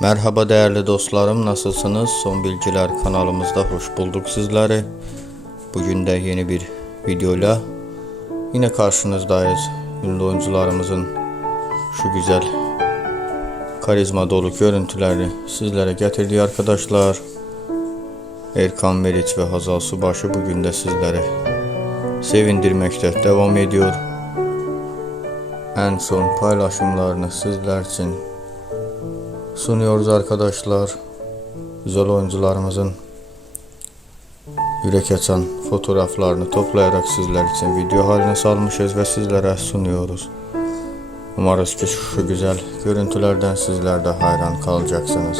Merhaba değerli dostlarım, nasılsınız? Son Bilgiler kanalımızda hoş bulduk sizleri. Bugün de yeni bir videoyla yine karşınızdayız. Ünlü oyuncularımızın şu güzel karizma dolu görüntüleri sizlere getirdiği arkadaşlar. Erkan Meriç ve Hazal Subaşı bugün de sizleri sevindirmekte devam ediyor. En son paylaşımlarını sizler için sunuyoruz arkadaşlar. Güzel oyuncularımızın yürek açan fotoğraflarını toplayarak sizler için video haline salmışız ve sizlere sunuyoruz. Umarız ki şu güzel görüntülerden sizler de hayran kalacaksınız.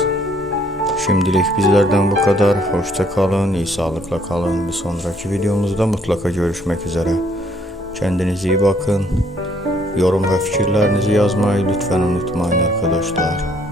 Şimdilik bizlerden bu kadar. Hoşça kalın, iyi sağlıkla kalın. Bir sonraki videomuzda mutlaka görüşmek üzere. Kendinize iyi bakın. Yorum ve fikirlerinizi yazmayı lütfen unutmayın arkadaşlar.